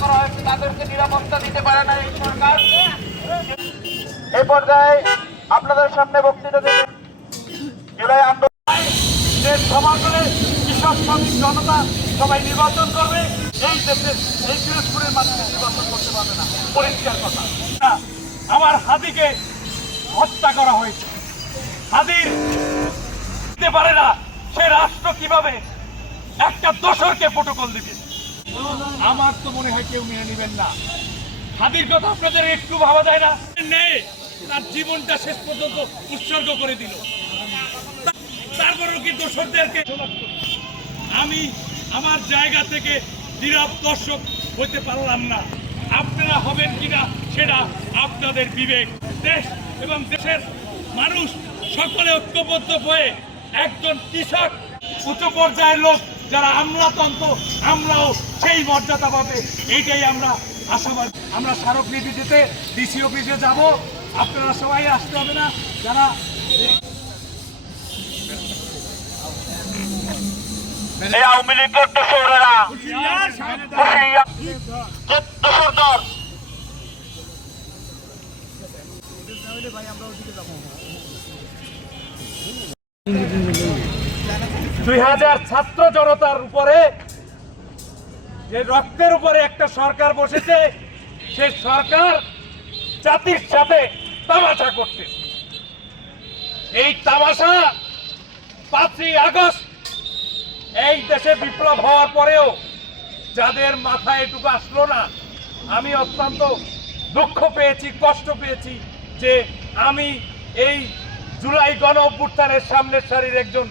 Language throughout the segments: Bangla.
করা হয়েছে তাদেরকে নিরাপত্তা দিতে পারে না এই সরকার। এই পর্যায়ে আপনাদের সামনে বক্তৃতা দেবে জুলাই আন্দোলনের সমাগমে কৃষক শ্রমিক জনতা সবাই নির্বাচন করবে। এই দেশের এই পিরোজপুরের মানুষ নির্বাচন করতে পারবে না, পরিষ্কার কথা। আমার হাদিকে হত্যা করা হয়েছে, হাদির দিতে পারে না, সে রাষ্ট্র কিভাবে একটা দোসরকে প্রোটোকল দিবে? আমার তো মনে হয় কেউ মেনে নেবেন না। হাদির কথা আপনাদের একটু ভাবা যায় না? নেই, তার জীবনটা শেষ পর্যন্ত উৎসর্গ করে দিল, তারপরেও কি দোসরদেরকে? আমি আমার জায়গা থেকে নীরব দর্শক হইতে পারলাম না। আপনারা হবেন কিনা সেটা আপনাদের বিবেক। দেশ এবং দেশের মানুষ সকলে ঐক্যবদ্ধ হয়ে একজন কৃষক উচ্চ পর্যায়ের লোক যারা আমলাতন্ত্র, আমরাও সেই মর্যাদা পাবে, এইটাই আমরা আশাবাদ। আমরা স্মারকলিপি দিতে ডিসি অফিসে যাব, আপনারা সবাই আসতে হবে না। যারা আওয়ামী লীগের দোসরেরা 2000 ছাত্র জনতার উপরে যে রক্তের উপরে একটা সরকার বসেছে, সে সরকার জাতির সাথে তামাশা করতে। এই তামাশা 5ই আগস্ট এই দেশে বিপ্লব হওয়ার পরেও যাদের মাথায় এটুকু আসলো না, আমি অত্যন্ত দুঃখ পেয়েছি, কষ্ট পেয়েছি যে আমি এই জুলাই গণ অভ্যুত্থানের সামনের সারির একজন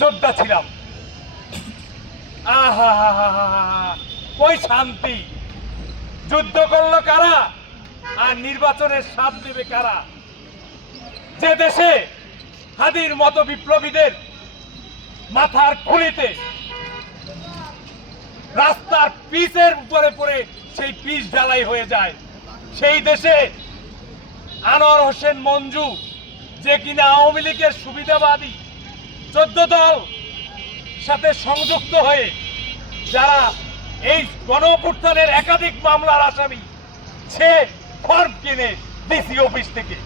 যোদ্ধা ছিলাম। আহা হা হা হা ওই শান্তি! যুদ্ধ করলো কারা আর নির্বাচনের স্বাদ দেবে কারা? যে দেশে হাদির মতো বিপ্লবীদের মাথার খুলিতে রাস্তার পিচের উপরে পড়ে সেই পিচ ঢালাই হয়ে যায়, সেই দেশে আনোয়ার হোসেন মঞ্জু, যে কিনা আওয়ামী লীগের সুবিধাবাদী 14 দল সাথে সংযুক্ত হয়ে যারা এই গণ অভ্যুত্থানের একাধিক মামলার আসামি, সে ফর্ম কিনে ডিসি অফিস থেকে।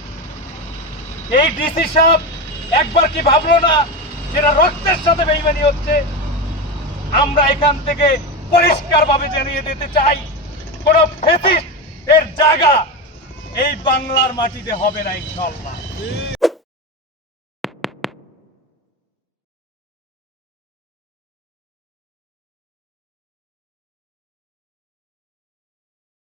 এই ডিসি সাহেব একবার কি ভাবলো না যেটা রক্তের সাথে বেইমানি হচ্ছে? আমরা এখান থেকে পরিষ্কারভাবে জানিয়ে দিতে চাই, কোন ফ্যাসিস্ট এর জায়গা এই বাংলার মাটিতে হবে না ইনশাআল্লাহ।